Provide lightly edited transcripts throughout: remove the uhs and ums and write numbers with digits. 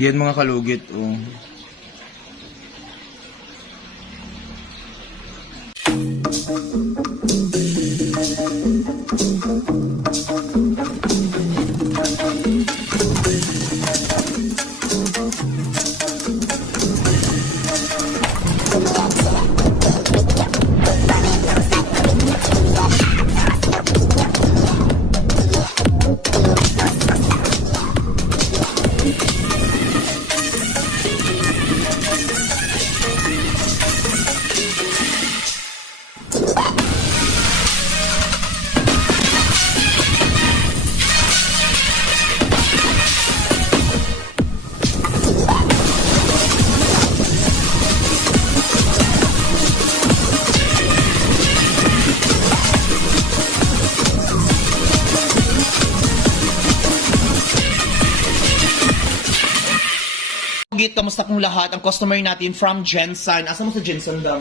Yan mga kalugit, oh. Kamusta kong lahat? Ang customer natin from Jensen. Asa mo sa Jensen daw?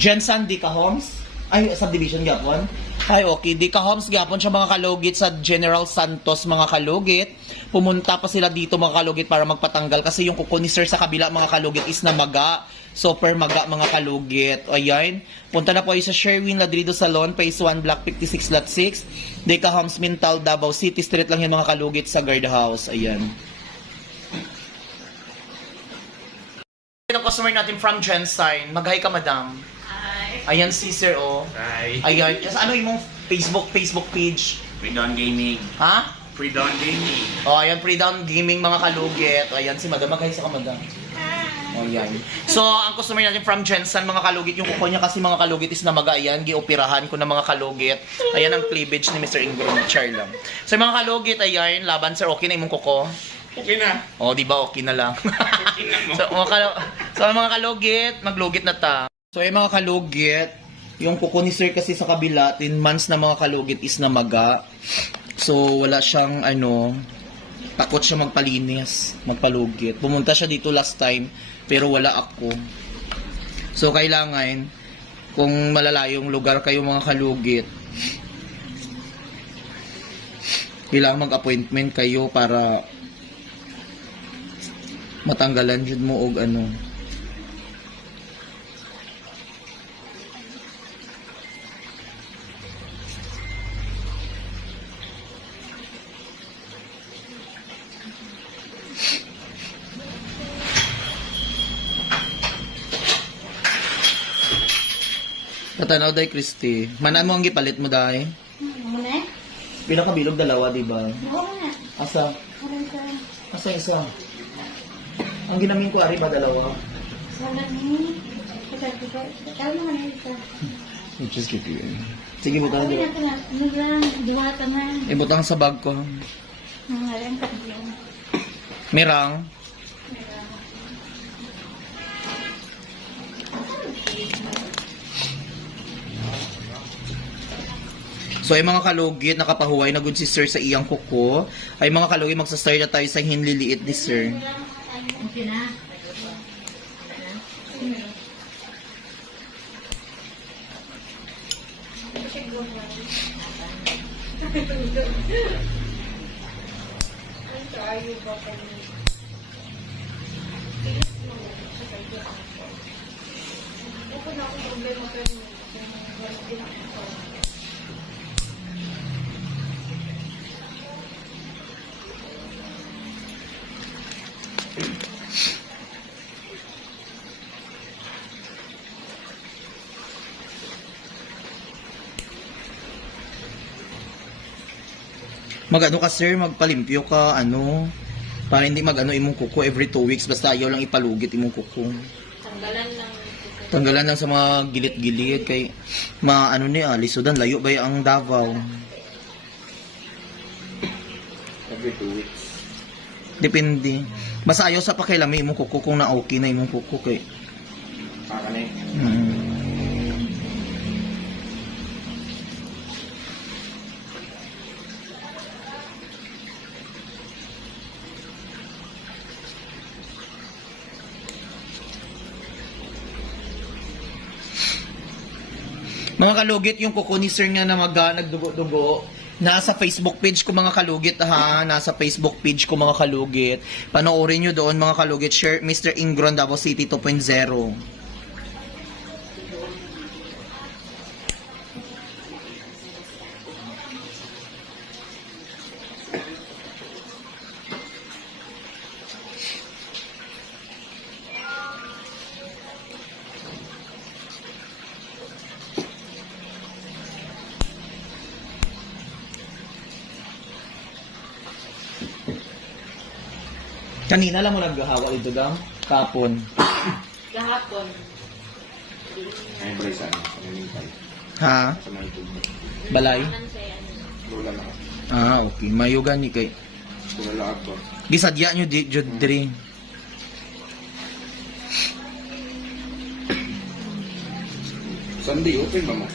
Jensen, Dika Homes? Ay, subdivision gapon? Ay, okay. Dika Homes gapon siya mga kalugit sa General Santos mga kalugit. Pumunta pa sila dito mga kalugit para magpatanggal kasi yung kuko ni sir sa kabila mga kalugit is na maga. Super maga mga kalugit. Ayan. Punta na po ay sa Sherwin Ladrido Salon, Phase 1, Block 56, Lot 6. Dika Homes, Mintal, Davao City. Street lang yan mga kalugit sa guardhouse. Ayan. Ang customer natin from Jenstein. Mag-hi ka, madam. Hi. Ayan si sir, oh. Hi. Ayan. Ano yung Facebook page? Pre-Dawn Gaming. Ha? Pre-Dawn Gaming. Oh, ayan, Pre-Down Gaming mga kalugit. Ayan si madam. Mag-hi sa ka, madam. Oh, ayan. So, ang customer natin from Jensen, mga kalugit, yung kuko niya kasi mga kalugit is namaga. Ayan, gioperahan ko ng mga kalugit. Ayan ang cleavage ni Mr. Ingram. Char lang. So, mga kalugit, ayan, laban sir, okay na yung kuko? Okay na. Oh, di ba okay na lang? Okay na mo. So, mga kalugit, maglugit na ta. So, yung mga kalugit, yung kuko ni sir kasi sa kabila, 10 months na mga kalugit is namaga. So, wala siyang, takot siya magpalinis, magpalugit. Pumunta siya dito last time, pero wala ako. So, kailangan, kung malalayong lugar kayo mga kalugit, kailangan mag-appointment kayo para matanggalan jud mo og ano. Patanaw day Christy. Manan mo ang gipalit mo day? Muna? Pila ka bilog dalawa, di ba? Oo na. Asa? Parang ka. Asa isa? Ang ginamin ko ari ba dalawa? Salat ni. Kaya naman ito. Just keep you. Sige, butang Sabi dito. na ito na. Naglang. Duwata na. Ibutang sa bag ko. Nangalan ka diyan. Mirang. So ay mga kalugit, nakapahuway na good si sir sa iyang kuko. Ay mga kalugit, magsa-start na tayo sa hinliliit ni sir. Okay na. Mag-ano ka sir, magpalimpyo ka, para hindi mag-ano imong kuko every 2 weeks, basta ayaw lang ipalugit imong kuko. Tanggalan lang sa mga gilit-gilit, kay, lisudan, layo ba ang Davao? Every 2 weeks. Depende. Basta ayaw sa pakilami imong kuko kung na okay na imong kuko, kay. Para na Mga kalugit, yung kuko ni sir nga na nagdugo-dugo, Nasa Facebook page ko mga kalugit ha. Nasa Facebook page ko mga kalugit. Panoorin nyo doon mga kalugit. Share Mr. Ingron Davao City 2.0. Kanina lang mo naghahawa ito dam. Kapon. Kahapon. Ay, bro, sa nanintay. Ha? Sa mga ito. Balay? Anan sa yan. Lola na. Ah, okay. Mayugan ni kay. Tulala ako. Gisadya nyo di jud diri. Sunday, open ba mo?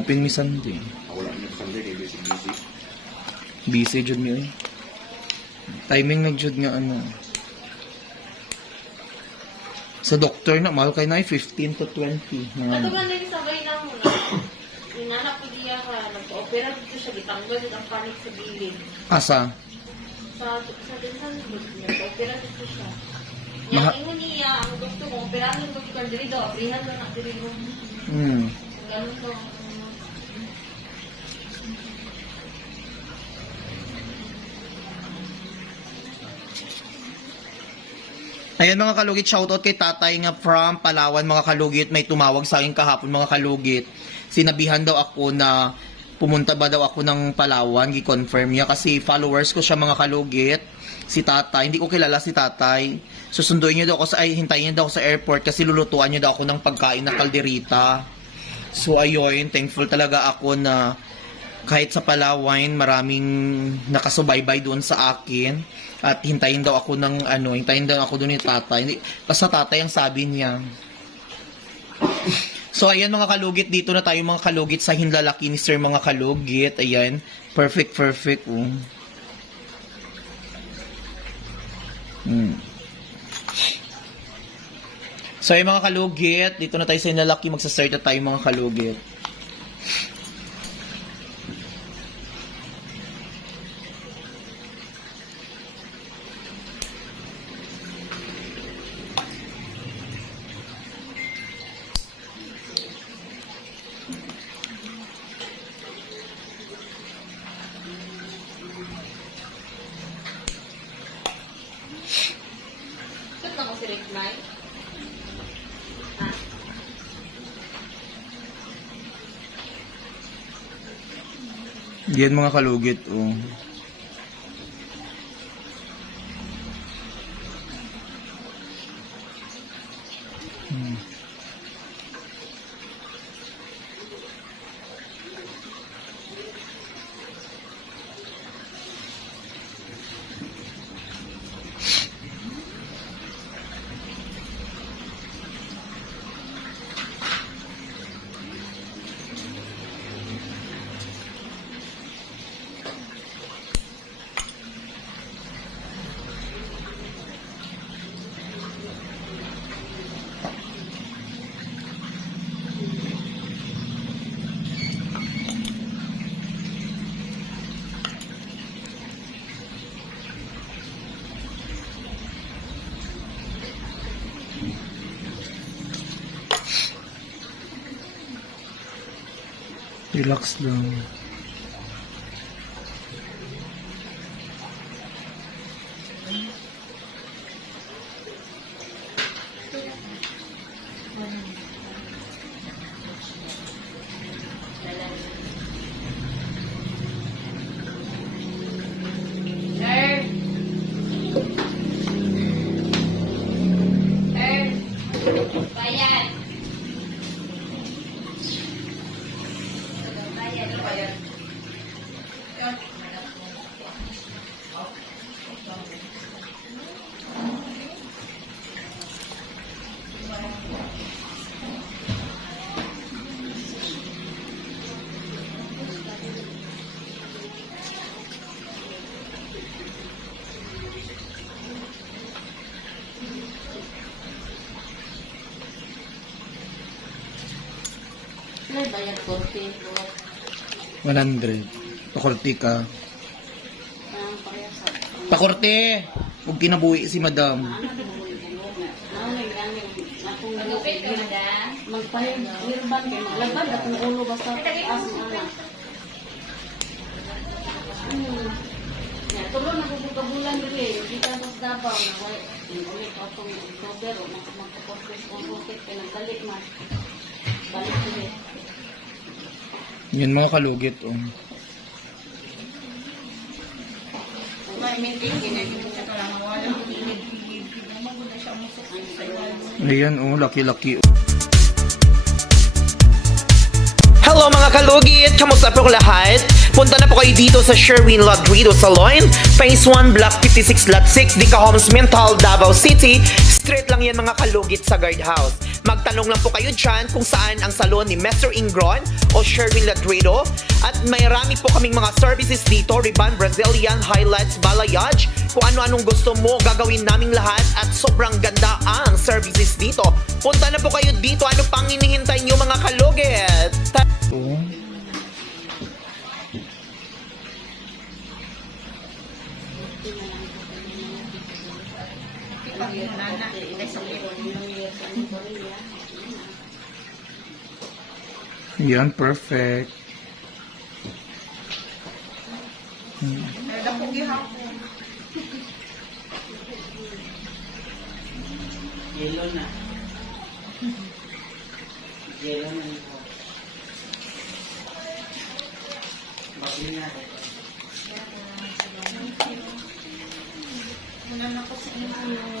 Open mi Sunday. Wala na Sunday, kay busy-busy. Busy jud mi eh. Timing na jud nga ano. Sa doktor na mahal kay na 15 to 20. Ato Mga ba nang sabay na mo na? Inanak ko diya ka, nagpa-opera dito siya, gitanggal dito ang panik sa gilid. asa. Sa dinsan, nagpa-opera dito siya. Maha- Yang ingon niya, ang gusto ko, operahan ko kung diri daw, abrihan na na diri mo. Hmm. Ganun ko. Ayan mga kalugit, shoutout kay tatay nga from Palawan mga kalugit. May tumawag sa akin kahapon mga kalugit. Sinabihan daw ako na pumunta ba daw ako ng Palawan, gi-confirm niya kasi followers ko siya mga kalugit. Si tatay, hindi ko kilala si tatay. Susunduin niya daw ako hintayin niya daw ako sa airport kasi lulutuan niya daw ako ng pagkain na kalderita. So ayun, thankful talaga ako na kahit sa Palawan, maraming nakasubaybay doon sa akin. At hintayin daw ako hintayin daw ako doon ni tatay. Basta tatay ang sabi niya. So ayan mga kalugit, dito na tayo mga kalugit sa hinlalaki ni Sir mga kalugit. Ayan, perfect. Oh. So ayan mga kalugit, dito na tayo sa hinlalaki, magsastart na tayo mga kalugit. Saan na ko si Rick Mike? Ah, Yan mga kalugit, oh. Relax lang. Sir! Bayan! Bayan. May bayad 40 po. 100. Pakorte ka. Ang payasan. Pakorte! Huwag kinabuhi si madam. Magpahirban kayo, maglabad at ang ulo basta taas ng anak. Tulo na bubulan dili, kita sa Davao na wala ulit atong October o magpo-post pinagdalik man. Balik ulit. Yan mga kalugit. Oh. May maintain ginagawa sa kalamawala. Ayan, oh, laki-laki. Hello mga kalugit! Kamusta po lahat? Punta na po kayo dito sa Sherwin Ladrido Salon, Phase 1, Block 56, Lot 6, Dica Homes, Mental, Davao City. Straight lang yan mga kalugit sa guardhouse. Magtanong lang po kayo dyan kung saan ang salon ni Mr. Ingron o Sherwin Ladrido. At mayroon po kaming mga services dito, Riban, Brazilian, Highlights, Balayage. Kung ano-anong gusto mo, gagawin naming lahat at sobrang ganda ang services dito. Punta na po kayo dito. Ano pang hinihintay nyo mga kalugit? Oh. Yan, perfect. Yellow na. Yellow na ito. Bakit na.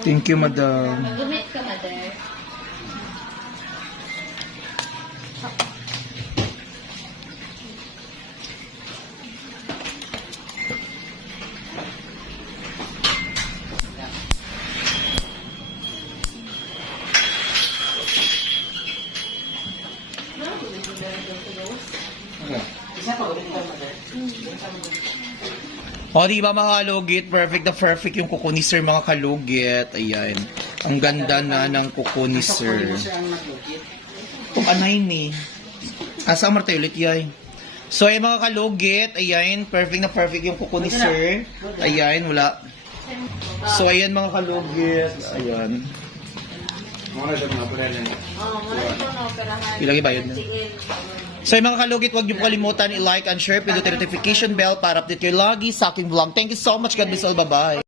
Thank you, madam. Mag-gumit ka, mother. Isa pa ulit ka, mother. O, di ba mga kalugit? Perfect na perfect yung kuko ni sir mga kalugit. Ayan. Ang ganda na ng kuko ni sir. Sir ang naglukit. Kung anay ni. Asa ang martay ulit yay? So, ay mga kalugit. Ayan. Perfect na perfect yung kuko ni sir. Ayan. Wala. So, ayan mga kalugit. Ayan. Mga na siya mga panela niya. Muna ito na operahan. Ilagay bayad na. So yung mga kalugit, huwag niyo po kalimutan i-like and share, pindutin notification bell para update kayo lagi sa aking vlog. Thank you so much. God bless all. Bye-bye.